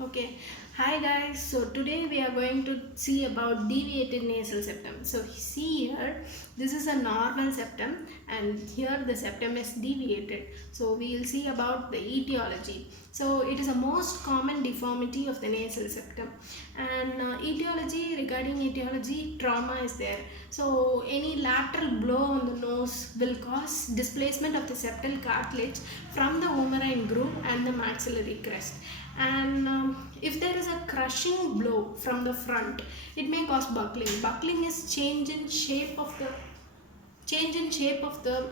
Okay, hi guys. So today we are going to see about deviated nasal septum. So see here, this is a normal septum and here the septum is deviated. So we will see about the etiology. So it is a most common deformity of the nasal septum, and etiology, regarding etiology, trauma is there. So any lateral blow on the nose will cause displacement of the septal cartilage from the vomerine groove and the maxillary crest, and if there is a crushing blow from the front, it may cause buckling is change in shape of the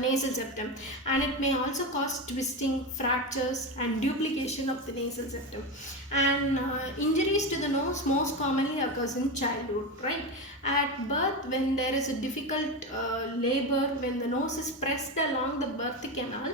nasal septum, and it may also cause twisting, fractures and duplication of the nasal septum. And injuries to the nose most commonly occurs in childhood, right? At birth, when there is a difficult labor, when the nose is pressed along the birth canal,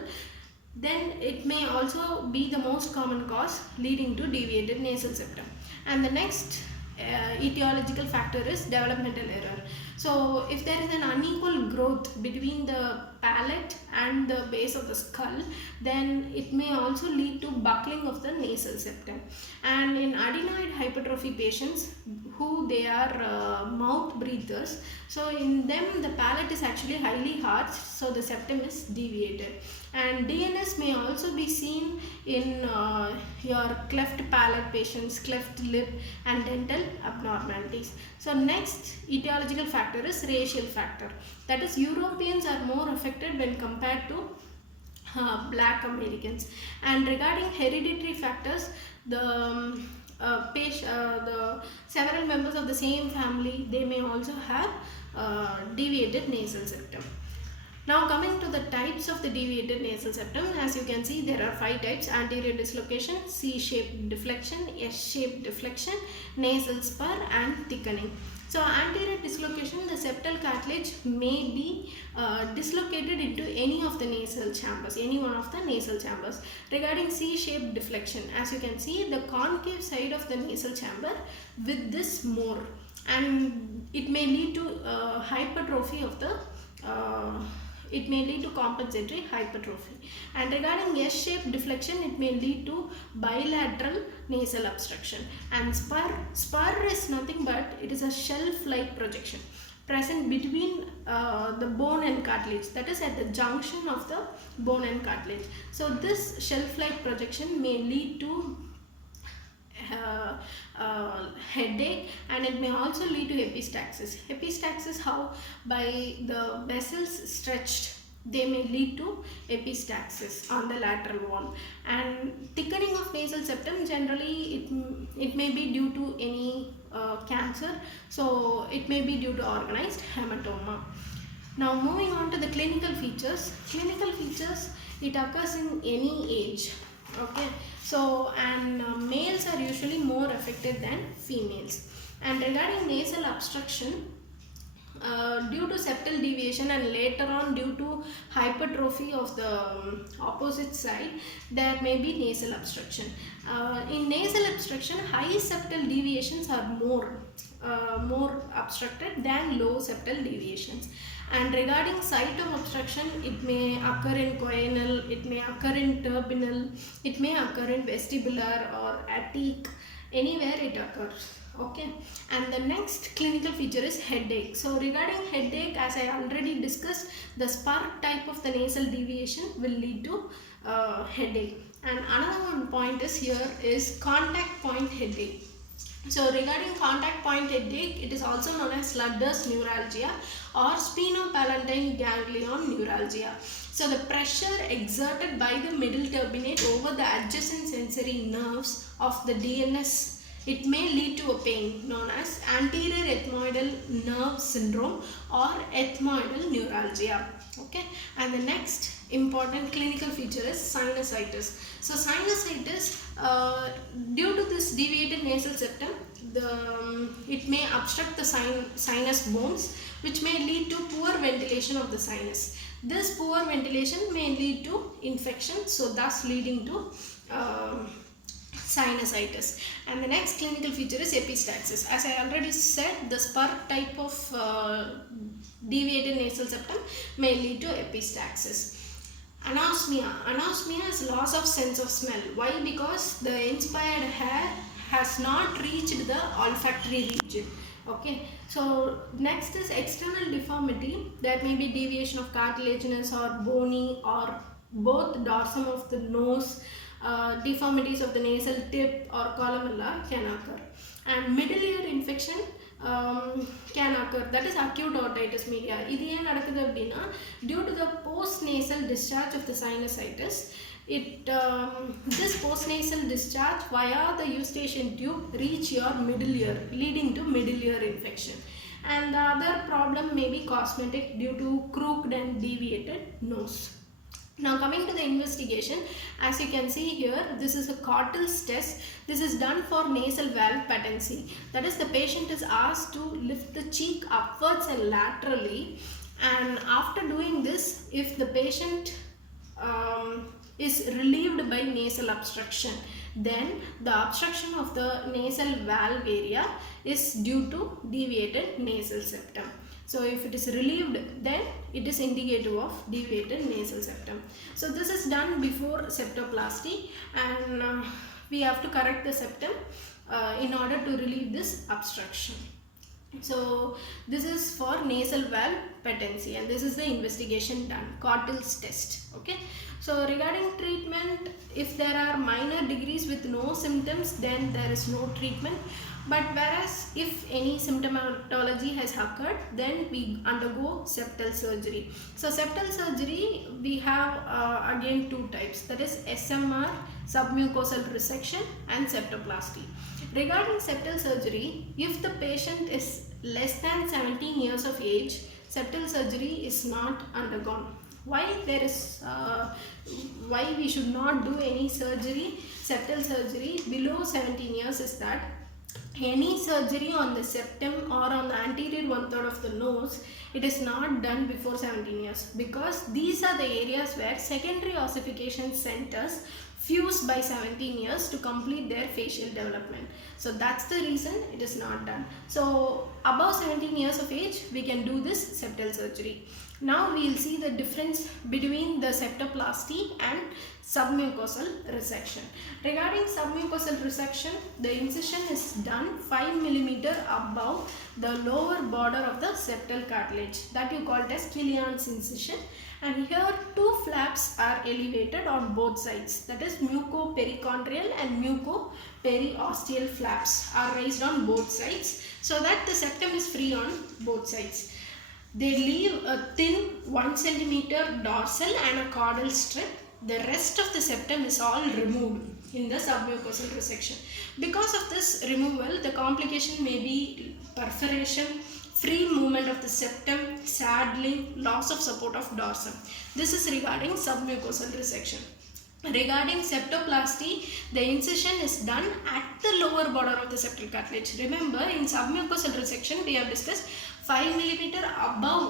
then it may also be the most common cause leading to deviated nasal septum. And the next etiological factor is developmental error. So if there is an unequal growth between the palate and the base of the skull, then it may also lead to buckling of the nasal septum. And in adenoid hypertrophy patients who they are mouth breathers, so in them the palate is actually highly arched, so the septum is deviated. And DNS may also be seen in your cleft palate patients, cleft lip and dental abnormalities. So next etiological factor is racial factor. That is, Europeans are more affected when compared to black Americans. And regarding hereditary factors, the several members of the same family, they may also have deviated nasal septum. Now coming to the types of the deviated nasal septum, as you can see there are 5 types: anterior dislocation, C-shaped deflection, S-shaped deflection, nasal spur and thickening. So anterior dislocation, the septal cartilage may be dislocated into any of the nasal chambers, any one of the nasal chambers. Regarding C-shaped deflection, as you can see the concave side of the nasal chamber with this more, and it may lead to hypertrophy of the it may lead to compensatory hypertrophy. And regarding S-shaped deflection, it may lead to bilateral nasal obstruction. And spur is nothing but it is a shelf-like projection present between the bone and cartilage, that is at the junction of the bone and cartilage. So this shelf-like projection may lead to headache, and it may also lead to epistaxis. Epistaxis, how? By the vessels stretched, they may lead to epistaxis on the lateral wall. And thickening of nasal septum, generally it may be due to any cancer, so it may be due to organized hematoma. Now moving on to the clinical features. Clinical features, it occurs in any age. Okay, so and males are usually more affected than females. And regarding nasal obstruction, due to septal deviation and later on due to hypertrophy of the opposite side, there may be nasal obstruction. In nasal obstruction, high septal deviations are more obstructed than low septal deviations. And regarding site of obstruction, it may occur in choanal, it may occur in terminal, it may occur in vestibular or attic, anywhere it occurs. Okay, and the next clinical feature is headache. So regarding headache, as I already discussed, the spur type of the nasal deviation will lead to headache. And another one point is here is contact point headache. So regarding contact point headache, it is also known as Sludder's neuralgia or sphenopalatine ganglion neuralgia. So the pressure exerted by the middle turbinate over the adjacent sensory nerves of the DNS, it may lead to a pain known as anterior ethmoidal nerve syndrome or ethmoidal neuralgia. Okay, and the next important clinical feature is sinusitis. So sinusitis, due to this deviated nasal septum, it may obstruct the sinus bones, which may lead to poor ventilation of the sinus. This poor ventilation may lead to infection, so thus leading to sinusitis. And the next clinical feature is epistaxis. As I already said, the spur type of deviated nasal septum may lead to epistaxis. Anosmia. Anosmia is loss of sense of smell. Why? Because the inspired hair has not reached the olfactory region. Okay. So next is external deformity. There may be deviation of cartilaginous or bony or both dorsum of the nose, deformities of the nasal tip or columella can occur. And middle ear infection can occur, that is acute otitis media. இது ஏன் நடக்குது அப்படின்னா due to the postnasal discharge of the sinusitis, this postnasal discharge via the eustachian tube reach your middle ear, leading to middle ear infection. And the other problem may be cosmetic due to crooked and deviated nose. Now coming to the investigation, as you can see here, this is a Cottel's test. This is done for nasal valve patency. That is, the patient is asked to lift the cheek upwards and laterally, and after doing this, if the patient is relieved by nasal obstruction, then the obstruction of the nasal valve area is due to deviated nasal septum. So if it is relieved, then it is indicative of deviated nasal septum. So this is done before septoplasty, and we have to correct the septum in order to relieve this obstruction. So this is for nasal valve patency, and this is the investigation done, Cottel's test. Okay. So regarding treatment, if there are minor degrees with no symptoms, then there is no treatment. But whereas if any symptomatology has occurred, then we undergo septal surgery. So septal surgery, we have again two types, that is SMR, submucosal resection, and septoplasty. Regarding septal surgery, if the patient is less than 17 years of age, septal surgery is not undergone. Why we should not do any surgery, septal surgery below 17 years is that any surgery on the septum or on the anterior 1/3 of the nose, it is not done before 17 years, because these are the areas where secondary ossification centers fuse by 17 years to complete their facial development. So that's the reason it is not done. So above 17 years of age, we can do this septal surgery. Now we will see the difference between the septoplasty and submucosal resection. Regarding submucosal resection, the incision is done 5 mm above the lower border of the septal cartilage, that you call as Killian's incision. And here two flaps are elevated on both sides, that is mucoperichondrial and mucoperiosteal flaps are raised on both sides, so that the septum is free on both sides. They leave a thin 1 cm dorsal and a caudal strip. The rest of the septum is all removed in the submucosal resection. Because of this removal, the complication may be perforation, free movement of the septum, saddling, loss of support of dorsum. This is regarding submucosal resection. Regarding septoplasty, the incision is done at the lower border of the septal cartilage. Remember, in submucosal resection, we have discussed 5 mm above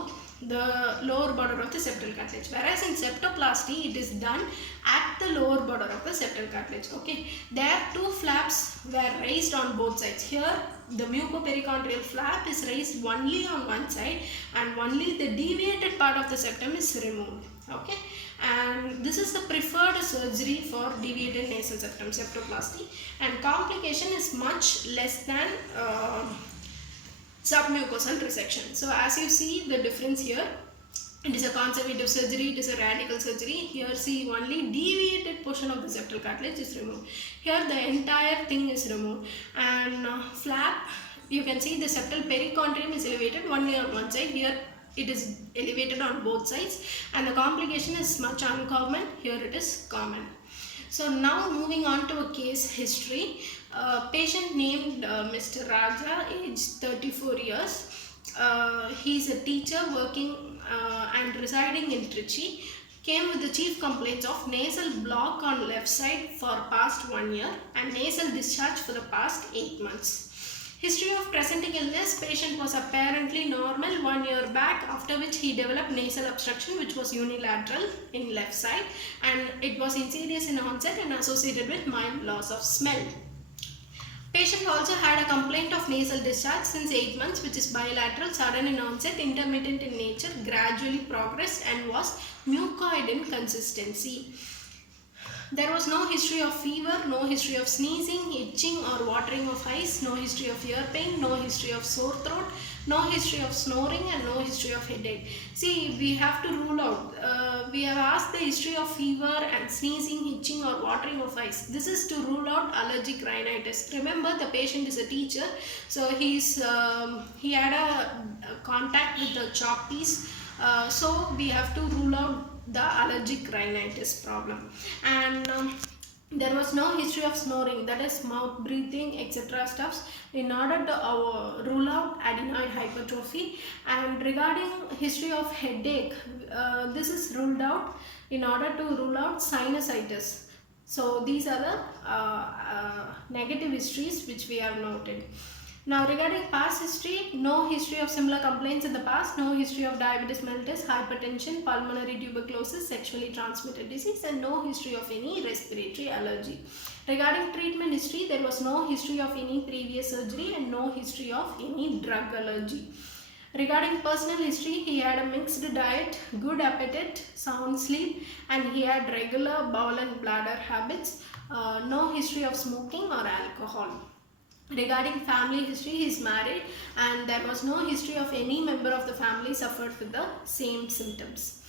the lower border of the septal cartilage, whereas in septoplasty, it is done at the lower border of the septal cartilage. Okay, there two flaps were raised on both sides. Here the mucoperichondrial flap is raised only on one side, and only the deviated part of the septum is removed. Okay, and this is the preferred surgery for deviated nasal septum, septoplasty, and complication is much less than submucosal resection. So as you see the difference here, it is a conservative surgery, it is a radical surgery. Here see, only deviated portion of the septal cartilage is removed. Here the entire thing is removed, and flap, you can see the septal perichondrium is elevated only on one side. Here it is elevated on both sides, and the complication is much uncommon. Here it is common. So now moving on to a case history. Patient named Mr. Raja, age 34 years. He is a teacher working and residing in Trichy. Came with the chief complaints of nasal block on left side for past 1 year and nasal discharge for the past 8 months. History of presenting illness: patient was apparently normal 1 year back, after which he developed nasal obstruction which was unilateral in left side, and it was insidious in onset and associated with mild loss of smell. Patient also had a complaint of nasal discharge since 8 months, which is bilateral, sudden in onset, intermittent in nature, gradually progressed and was mucoid in consistency. There was no history of fever, no history of sneezing, itching or watering of eyes, no history of ear pain, no history of sore throat, no history of snoring and no history of headache. See, we have to rule out. We have asked the history of fever and sneezing, itching or watering of eyes. This is to rule out allergic rhinitis. Remember, the patient is a teacher, so he had a contact with the chalk piece. So we have to rule out the allergic rhinitis problem. And there was no history of snoring, that is mouth breathing, etc. stuffs, in order to rule out adenoid hypertrophy. And regarding history of headache, this is ruled out in order to rule out sinusitis. So these are the negative histories which we have noted. Now regarding past history, no history of similar complaints in the past, no history of diabetes mellitus, hypertension, pulmonary tuberculosis, sexually transmitted disease, and no history of any respiratory allergy. Regarding treatment history, there was no history of any previous surgery and no history of any drug allergy. Regarding personal history, he had a mixed diet, good appetite, sound sleep, and he had regular bowel and bladder habits, no history of smoking or alcohol. Regarding family history, he is married and there was no history of any member of the family suffered with the same symptoms.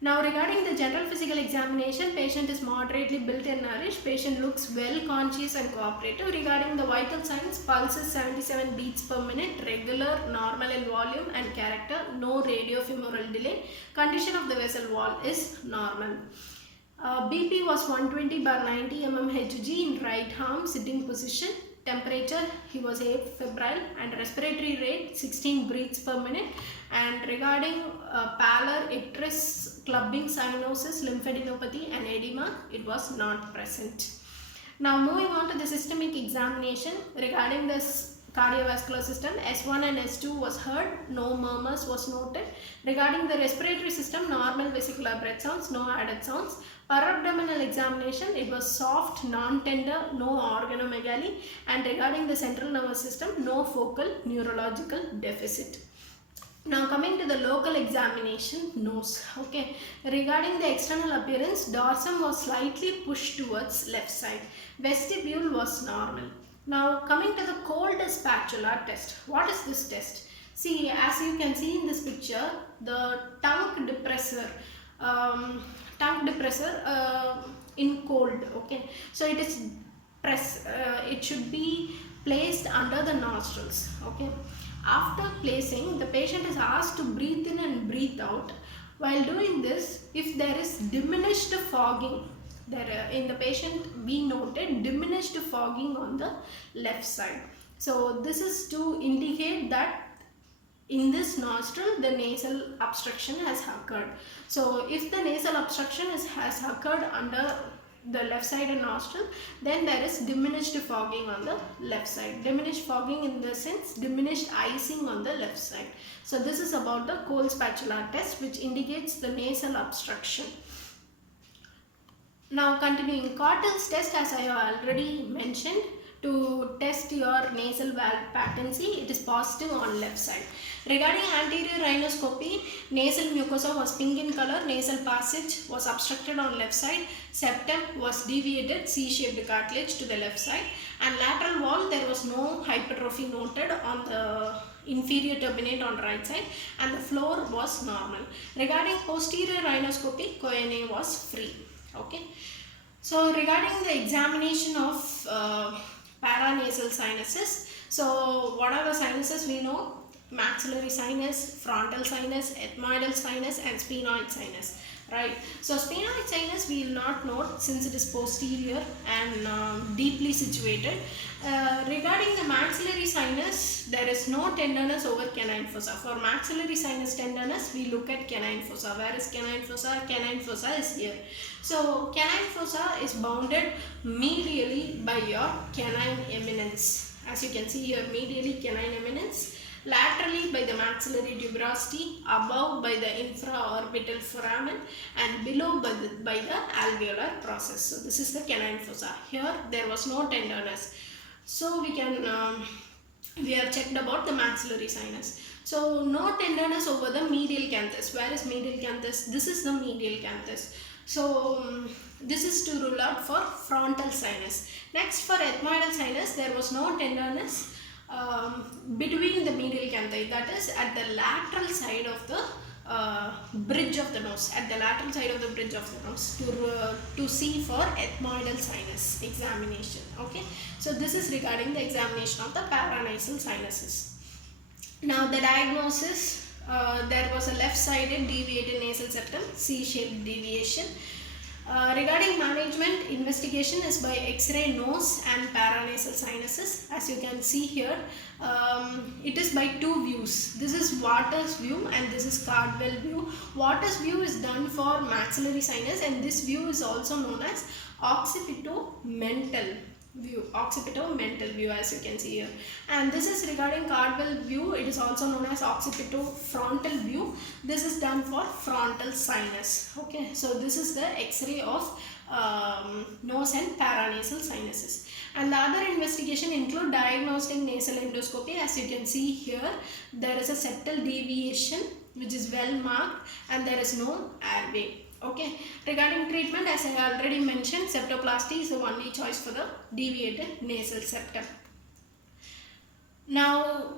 Now regarding the general physical examination, patient is moderately built and nourished. Patient looks well conscious and cooperative. Regarding the vital signs, pulse is 77 beats per minute, regular, normal in volume and character, no radiofemoral delay. Condition of the vessel wall is normal. BP was 120/90 mmHg in right arm sitting position. Temperature, he was febrile, and respiratory rate 16 breaths per minute. And regarding pallor, icterus, clubbing, cyanosis, lymphadenopathy and edema, it was not present. Now moving on to the systemic examination. Regarding this cardiovascular system, S1 and S2 was heard, no murmurs was noted. Regarding the respiratory system, normal vesicular breath sounds, no added sounds. Parabdominal examination, it was soft, non-tender, no organomegaly. And regarding the central nervous system, no focal neurological deficit. Now coming to the local examination, nose. Okay, regarding the external appearance, dorsum was slightly pushed towards left side. Vestibule was normal. Now coming to the cold spatula test. What is this test? See, as you can see in this picture, the tongue depressor in cold. Okay, so it is it should be placed under the nostrils. Okay, after placing, the patient is asked to breathe in and breathe out. While doing this, if there is diminished fogging, in the patient we noted diminished fogging on the left side. So this is to indicate that in this nostril the nasal obstruction has occurred. So if the nasal obstruction has occurred under the left side of nostril, then there is diminished fogging on the left side. Diminished fogging in the sense diminished icing on the left side. So this is about the cold spatula test, which indicates the nasal obstruction. Now continuing, Cortell's test, as I have already mentioned, to test your nasal valve patency, it is positive on left side. Regarding anterior rhinoscopy, nasal mucosa was pink in color, nasal passage was obstructed on left side, septum was deviated, C-shaped cartilage to the left side, and lateral wall there was no hypertrophy noted on the inferior turbinate on right side, and the floor was normal. Regarding posterior rhinoscopy, choanae was free. Okay, so regarding the examination of paranasal sinuses, so what are the sinuses we know? Maxillary sinus, frontal sinus, ethmoidal sinus and sphenoid sinus, right? So sphenoid sinus we will not note since it is posterior and deeply situated. Regarding the maxillary sinus, there is no tenderness over canine fossa. For maxillary sinus tenderness, we look at canine fossa. Where is canine fossa? Canine fossa is here. So canine fossa is bounded medially by your canine eminence. As you can see here, medially canine eminence, laterally by the maxillary tuberosity, above by the infraorbital foramen, and below by the alveolar process. So this is the canine fossa. Here there was no tenderness. So we have checked about the maxillary sinus. So no tenderness over the medial canthus. Where is medial canthus? This is the medial canthus. So this is to rule out for frontal sinus. Next, for ethmoidal sinus, there was no tenderness between the medial canthi, that is at the lateral side of the bridge of the nose, at the lateral side of the bridge of the nose, to see for ethmoidal sinus examination. Okay, so this is regarding the examination of the paranasal sinuses. Now the diagnosis, there was a left-sided deviated nasal septum, C-shaped deviation. Regarding management, investigation is by X-ray nose and paranasal sinuses. As you can see here, it is by two views. This is Waters view and this is Cardwell view. Waters view is done for maxillary sinus, and this view is also known as occipito-mental view, as you can see here. And this is regarding Cardwell view. It is also known as occipito-frontal view. This is done for frontal sinus. Okay, so this is the X-ray of nose and paranasal sinuses. And the other investigation include diagnostic nasal endoscopy. As you can see here, there is a septal deviation which is well marked and there is no airway. Okay, regarding treatment, as I already mentioned, septoplasty is the only choice for the deviated nasal septum. Now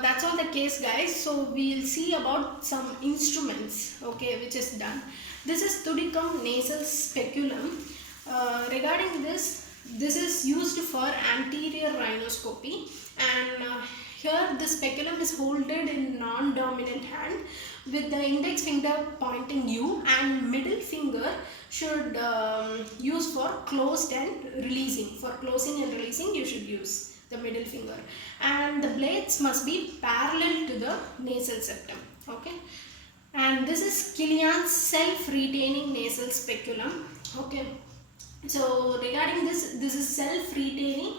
that's all the case, guys. So we'll see about some instruments, okay, which is done. This is Tudicum nasal speculum. Regarding this is used for anterior rhinoscopy, and here the speculum is holded in non-dominant hand with the index finger pointing you, and middle finger should use for closed and releasing. For closing and releasing, you should use the middle finger, and the blades must be parallel to the nasal septum. Okay, and this is Killian's self-retaining nasal speculum. Okay, so regarding this is self-retaining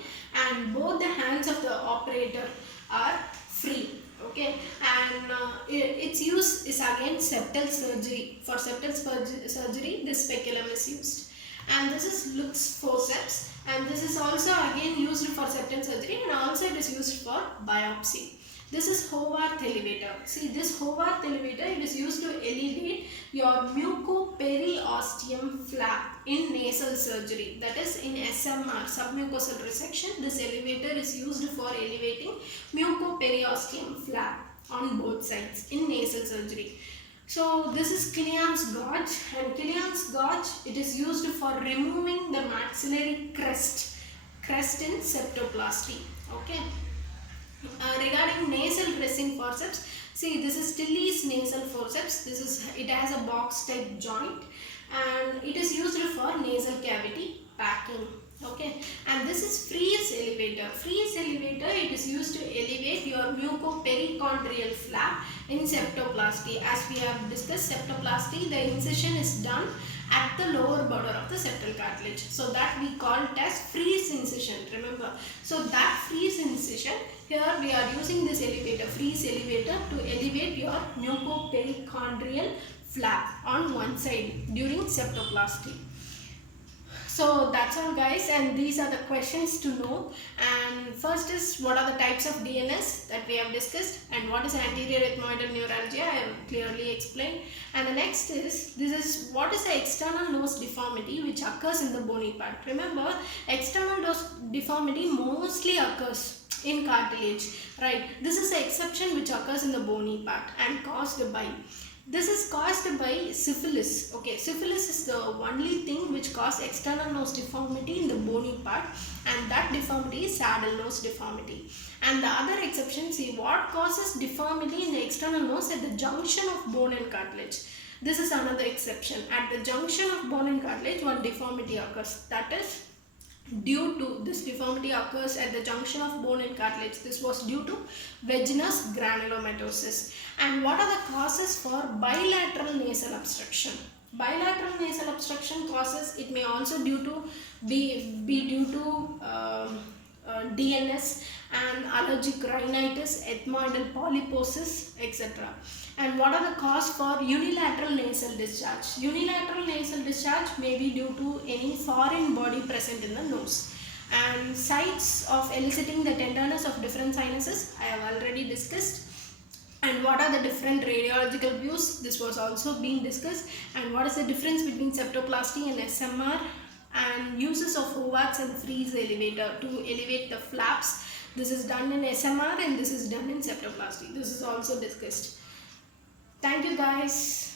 and both the hands of the operator are free. Okay, and its use is again septal surgery. For septal surgery, this speculum is used. And this is Lux forceps, and this is also again used for septal surgery, and also it is used for biopsy. This is Howarth elevator. See, this Howarth elevator, it is used to elevate your mucoperiosteum flap in nasal surgery. That is in SMR, submucosal resection. This elevator is used for elevating mucoperiosteum flap on both sides in nasal surgery. So this is Killian's gauge, and Killian's gauge, it is used for removing the maxillary crest in septoplasty. Okay. Regarding nasal dressing forceps, see, this is Tilley's nasal forceps. It has a box type joint and it is used for nasal cavity packing. Okay, and this is Freese elevator. Freese elevator, it is used to elevate your mucoperichondrial flap in septoplasty. As we have discussed, septoplasty, the incision is done at the lower border of the septal cartilage. So that we call it as Freese incision. Remember, so that Freese incision, here we are using this elevator, Freese elevator, to elevate your mucoperichondrial flap on one side during septoplasty. So that's all, guys, and these are the questions to know. And first is, what are the types of DNS that we have discussed, and what is anterior ethmoidal neuralgia, I have clearly explained. And the next is, what is the external nose deformity which occurs in the bony part. Remember, external nose deformity mostly occurs in cartilage, right? This is the exception which occurs in the bony part and caused by. This is caused by syphilis. Okay, syphilis is the only thing which causes external nose deformity in the bony part, and that deformity is saddle nose deformity. And the other exception, see, what causes deformity in the external nose at the junction of bone and cartilage. This is another exception. At the junction of bone and cartilage, one deformity occurs. That is due to, this deformity occurs at the junction of bone and cartilage. This was due to vaginous granulomatosis. And what are the causes for bilateral nasal obstruction? Bilateral nasal obstruction causes, it may also be due to DNS and allergic rhinitis, ethmoidal polyposis, etc. And what are the cause for unilateral nasal discharge? Unilateral nasal discharge may be due to any foreign body present in the nose. And And sites of eliciting the tenderness of different sinuses, I have already discussed. And what are the different radiological views, this was also being discussed. And what is the difference between septoplasty and SMR, and uses of Howard's and Freeze elevator to elevate the flaps. This is done in SMR and this is done in septoplasty. This is also discussed. Thank you guys.